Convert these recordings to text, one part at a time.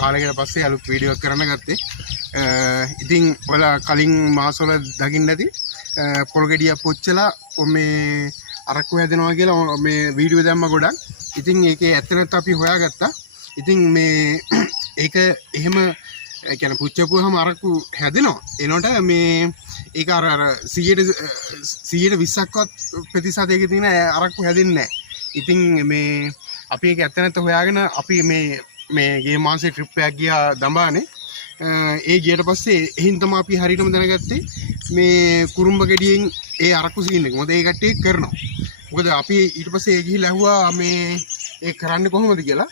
කාලයකට පස්සේ අලුත් වීඩියෝ එකක් කරන්න ගත්තේ. ඉතින් ඔයාලා කලින් මාසවල දකින්න ඇති පොල් ගෙඩිය පොච්චලා මේ අරක්කු හැදෙනවා කියලා මේ වීඩියෝ දැම්ම ගොඩක්. ඉතින් ඒකේ ඇත්ත නැත්ත අපි හොයාගත්තා. ඉතින් මේ ඒක එහෙම කියන්නේ පුච්චපුවාම අරක්කු හැදෙනවා. එනකොට මේ ඒක අර 120ක්වත් ප්‍රතිශතයක තියෙන අරක්කු හැදෙන්නේ නැහැ. ඉතින් මේ අපි ඒක ඇත්ත නැත්ත හොයාගෙන අපි මේ ගේ මාසේ ට්‍රිප් එකක් ගියා දඹානේ. ඒ ගියට පස්සේ එහින් තමයි අපි හරියටම දැනගත්තේ මේ කුරුම්බ ගෙඩියෙන් ඒ අරක්කු සීන් එක. මොකද ඒ කට්ටිය කරනවා. මොකද අපි ඊට පස්සේ ඒ ගිහිල්ලා ඇහුවා මේ ඒ කරන්නේ කොහොමද කියලා.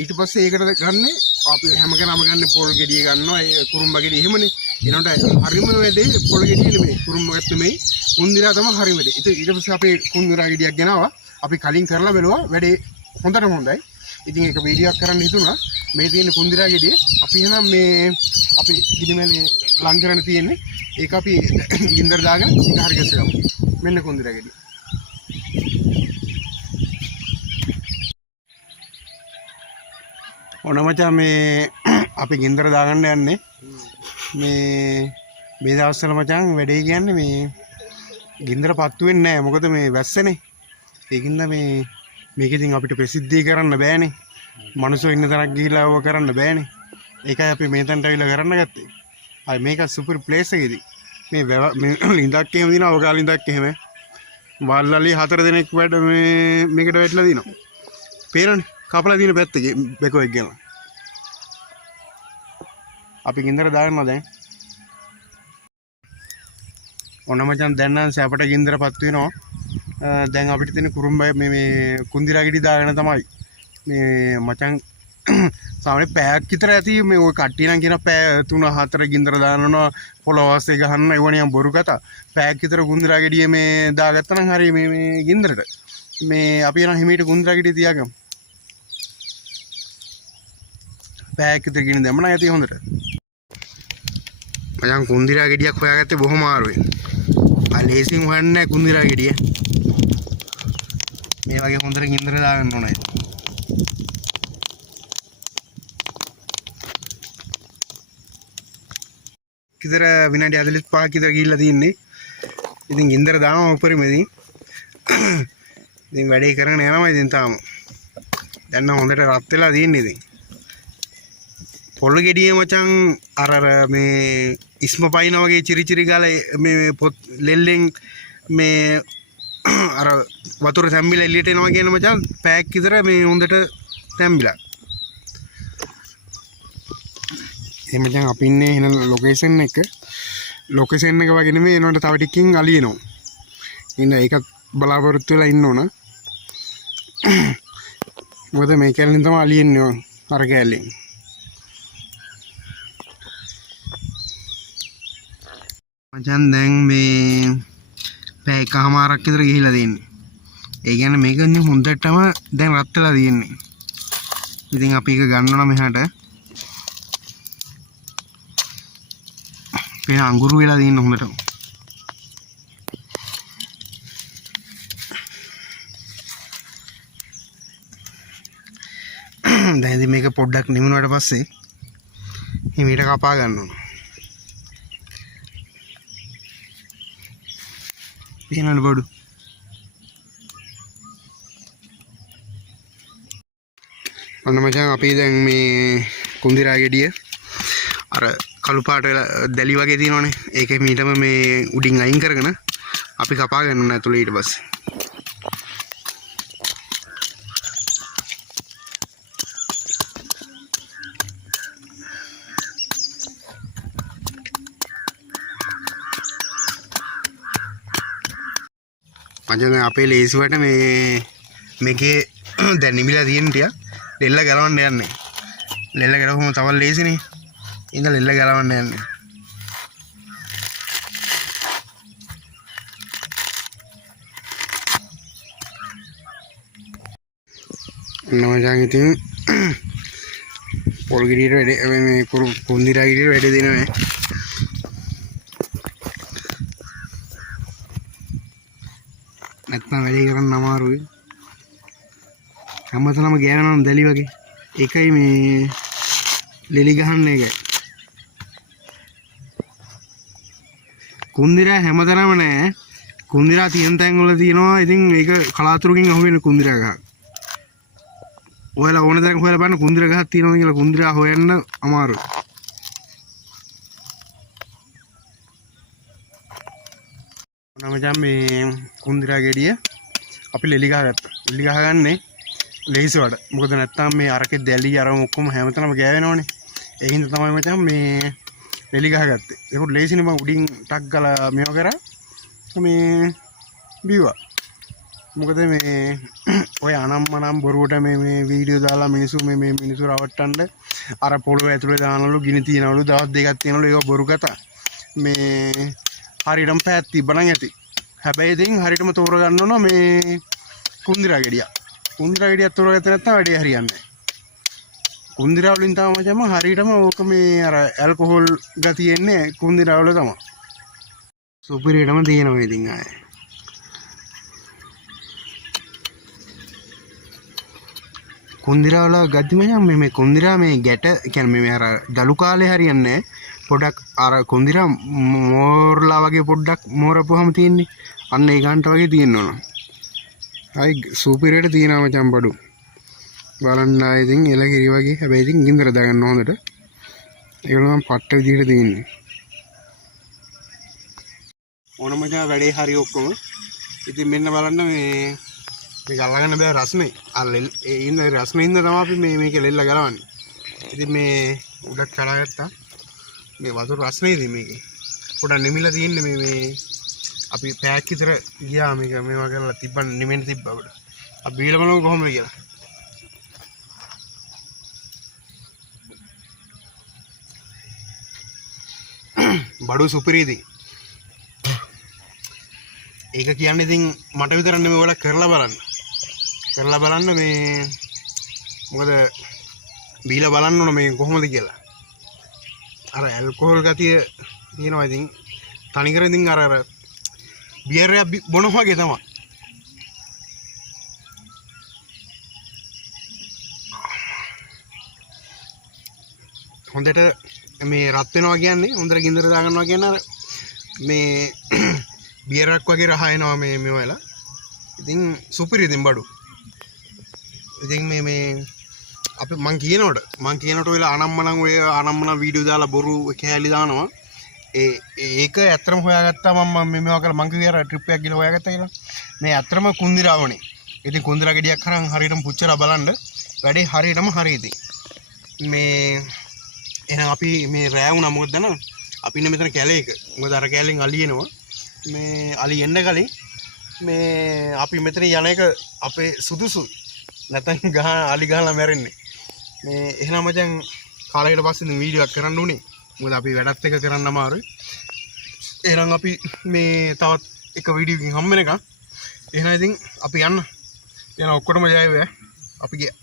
ඊට පස්සේ ඒකට ගන්න අපි හැම කෙනාම ගන්න පොල් ගෙඩිය ගන්නවා ඒ කුරුම්බ ගෙඩිය එහෙමනේ. එනකොට හරිම වැඩේ පොල් ගෙඩිය නෙමෙයි කුරුම්බ ගෙඩිය කුන්දිරා තමයි හරිම වැඩේ. ඊට පස්සේ අපි කුන්දිරා ගෙඩියක් ගෙනාවා. අපි කලින් කරලා බලුවා වැඩේ හොඳට හොඳයි. ඉතින් ඒක වීඩියෝ එකක් කරන්න හිතුණා. මේ තියෙන කුන්දිරා ගෙඩිය අපි එහෙනම් මේ අපි ගිනිමැලේ ලං කරන්න තියෙන්නේ. ඒක අපි ගින්දර දාගෙන ඒක හරි ගස්සගමු. මෙන්න කුන්දිරා ගෙඩිය. ඔන්න මචං මේ අපි ගින්දර දාගන්න යන්නේ. මේ දවස්වල මචං වැඩේ කියන්නේ මේ ගින්දර පත්තු වෙන්නේ නැහැ. මොකද මේ වැස්සනේ. ඒකින්ද මේක ඉතින් අපිට ප්‍රසිද්ධිය කරන්න බෑනේ. මනුස්සෝ ඉන්න තැනක් ගිහිලා ඕක කරන්න බෑනේ. ඒකයි අපි මේ තැනට අවිලා කරන්න ගත්තේ. අය මේක සුපර් ප්ලේස් එකේදී. මේ ලින්දක් එහෙම දිනවා. ඔක ලින්දක් එහෙම. වල්ලලි 4 දෙනෙක් වැඩ මේකට වැටලා දිනවා. පේනනේ. කපලා දින පැත්තේ බෙකෝ එක ගෙනලා. අපි ගින්දර දානවා දැන්. ඔන්න මචං දැන් නම් සැපට ගින්දරපත් වෙනවා. දැන් අපිට තියෙන කුරුම්බය මේ කුන්දිරා ගෙඩි දාගෙන තමයි. මේ මචං සාමාන්‍ය පැයක් විතර ඇති මේ ඔය කට්ටිය නම් කියන පැය 3-4 ගින්දර දානවා පොළොවස්සේ ගහන්න ඒවනියම් බොරු කතා. පැයක් විතර කුන්දිරා ගෙඩිය මේ දාගත්තා නම් හරිය මේ ගින්දරට. මේ අපි යන හිමීට කුන්දිරා ගෙඩිය තියාගමු. පැයක් විතර ගින්න දැම්මම ඇති හොඳට. මචං කුන්දිරා ගෙඩියක් හොයාගත්තේ බොහොම අමාරුයි. ලේසින් හොයන්නේ කුන්දිරා ගෙඩිය. මේ වගේ හොඳට ගින්දර දාගන්න ඕනේ. කිතර විනාඩි 45ක් විතර ගිහිල්ලා තින්නේ. ඉතින් ගින්දර දානවා උඩරිමෙදී. ඉතින් වැඩේ කරගෙන යනවා ඉතින් තාම. දැන් නම් හොඳට රත් වෙලා තින්නේ ඉතින්. පොල් ගෙඩිය මචං අර මේ ඉස්ම පයින් වගේ චිරිචිරි ගාලා මේ පොත් ලෙල්ලෙන් මේ අර වතුර තැම්බිලා එළියට එනවා කියන මචං පැයක් විතර මේ හොඳට තැම්බිලා. ඒ මචං අපි ඉන්නේ එන ලොකේෂන් එක වගේ නෙමෙයි එනකොට තව ටිකකින් අලියනවා. ඉන්න ඒකත් බලාපොරොත්තු වෙලා ඉන්න ඕන. මොකද මේ කැලෙන් තමයි අලියන්නේ අර කැලෙන්. මචං දැන් මේ පැය එකමාරක් විතර ගිහිලා තියෙන්නේ. ඒ කියන්නේ මේක හොඳටම දැන් රත් වෙලා තියෙන්නේ. ඉතින් අපි ඒක ගන්නවා මෙහාට. මේ අඟුරු වෙලා තියෙන හොඳට. දැන් ඉතින් මේක පොඩ්ඩක් නිමුණාට පස්සේ හිමීට කපා ගන්න ඕන. පේනවද බඩු? අන්න මචං අපි දැන් මේ කුන්දිරා ගෙඩිය අර කළු පාට දැලි වගේ තියෙනවනේ. ඒකේ මීටම මේ උඩින් අයින් කරගෙන අපි කපා ගන්න ඕන ඇතුළේ ඊට පස්සේ. මචං අපේ ලේසිවට මේකේ දැන් නිමිලා තියෙන ටික ලෙල්ල ගලවන්න යන්නේ. ලෙල්ල ගලවුවම තව ලේසිනේ. ඉතින් ලෙල්ල ගලවන්න යන්නේ. මචං ඉතින් පොල් ගෙඩියට වැඩේ මේ කුන්දිරා ගෙඩියට වැඩේ දෙනවා. නැත්නම් වැඩේ කරන්න අමාරුයි. හැමතැනම ගෑනනම් දැලි වගේ. ඒකයි මේ ලෙලි ගහන්න එක. කුන්දිරා හැමතැනම නෑ. කුන්දිරා තියෙන තැන් වල තියෙනවා. ඉතින් ඒක කලාතුරකින් අහුවෙන කුන්දිරා ගහ. ඔයාලා ඕන තැනක හොයලා බලන්න කුන්දිරා ගහක් තියෙනවද කියලා. කුන්දිරා හොයන්න අමාරුයි. මචං මේ කුන්දිරා ගෙඩිය අපි ලෙලි ගහගත්තා. ලෙලි ගහගන්නේ ලේසි වඩ. මොකද නැත්තම් මේ අරකේ දැලි අරම ඔක්කොම හැමතැනම ගෑවෙනවනේ. ඒ හින්දා තමයි මචං මේ ලෙලි ගහගත්තේ. ඒක ලේසිනේ මම උඩින් ටක් ගාලා මේව කරා. මේ බිව්වා. මොකද මේ ඔය අනම්මනම් බොරුවට මේ වීඩියෝ දාලා මිනිස්සු මේ මිනිස්සු රවට්ටන්න අර පොළොව ඇතුලේ දානවලු ගිනි තියනවලු දවස් දෙකක් තියනවලු ඒක බොරු කතා. මේ හරියටම පැත් තිබ්බනම් ඇති. හැබැයි ඉතින් හරියටම තෝරගන්න ඕන මේ කුන්දිරා ගෙඩිය. කුන්දිරා ගෙඩිය තෝරගත්තේ නැත්නම් වැඩේ හරියන්නේ නැහැ. කුන්දිරා වලින් තමයි මචං හරියටම ඕක මේ අර ඇල්කොහොල් ගතිය එන්නේ කුන්දිරා වල තමයි. සුපිරියටම තියෙනවා ඉතින් ආයේ. කුන්දිරා වල ගද්දි මචං මේ කුන්දිරා මේ ගැට කියන්නේ මේ අර දලු කාලේ හරියන්නේ පොඩක් අර කුන්දිරා මෝර්ලා වගේ පොඩ්ඩක් මෝරපුවාම තියෙන්නේ අන්න ඒ ගන්නට වගේ තියෙන්න ඕන. හයි සුපිරියට තියෙනවා මචං බඩු. බලන්න ඉතින් එලගිරි වගේ හැබැයි ඉතින් ගින්දර දාගන්න හොඳට. ඒක නම් පට්ට විදිහට තියෙන්නේ. ඕන මචං වැඩේ හරි ඔක්කොම. ඉතින් මෙන්න බලන්න මේ ගල්ලගන්න බෑ රස්නේ. අර ඒ ඉන්න රස්නේ ඉන්න තමයි අපි මේක ලෙල්ල ගලවන්නේ. ඉතින් මේ උඩක් කඩාගත්තා. මේ වතුර රස්නේ ඉතින් මේකේ. පොඩක් නිමිලා තියෙන්නේ මේ අපි පැයක් විතර ගියා මේක මේවා කරලා තිබ්බන් නිමෙන්න තිබ්බා අපිට. අපි බීලා බලමු කොහොමද කියලා. බඩු සුපිරිදී. ඒක කියන්නේ ඉතින් මට විතරක් නෙමෙයි ඔයාලා කරලා බලන්න. කරලා බලන්න මේ මොකද බීලා බලන්න ඕන මේ කොහොමද කියලා. අර ඇල්කොහොල් ගතිය තියෙනවා ඉතින් තනිකර ඉතින් අර බියර් එක බොනවා වගේ තමයි. හොඳට මේ රත් වෙනවා කියන්නේ හොඳට ගින්දර දා ගන්නවා කියන්නේ මේ බියර් එකක් වගේ රහ එනවා මේ වෙලාව. ඉතින් සුපිරි ඉතින් බඩු. ඉතින් මේ අපි මං කියනකොට ඔයලා අනම්මනම් වීඩියෝ දාලා බොරු කෑලි දානවා. ඒක ඇත්තටම හොයාගත්තා මම මේවා කරලා මං කිව්වා අර ට්‍රිප් එකක් ගිහලා හොයාගත්තා කියලා. මේ ඇත්තටම කුන්දිරාවනේ. ඉතින් කුන්දිරා ගෙඩියක් කරන් හරියටම පුච්චලා බලන්න වැඩේ හරියටම හරි ඉතින්. මේ එහෙනම් අපි මේ රෑ වුණා මොකද දන්නවද? අපි ඉන්නේ මෙතන කැලේක. මොකද අර කැලෙන් අලියනවා. මේ අලි එන්න කලින් මේ අපි මෙතන යන එක අපේ සුදුසු. නැත්නම් අලි ගහලා මැරෙන්නේ. මේ එහෙනම් මචං කාලයකට පස්සේ වීඩියෝ එකක් කරන්න උනේ. මොකද අපි වැඩත් එක කරන්න අමාරුයි. එහෙනම් අපි මේ තවත් එක වීඩියෝ එකකින් හම්බ වෙනකම් එහෙනම් ඉතින් අපි යන්න. එහෙනම් ඔක්කොටම ජය වේවා. අපි ගියා.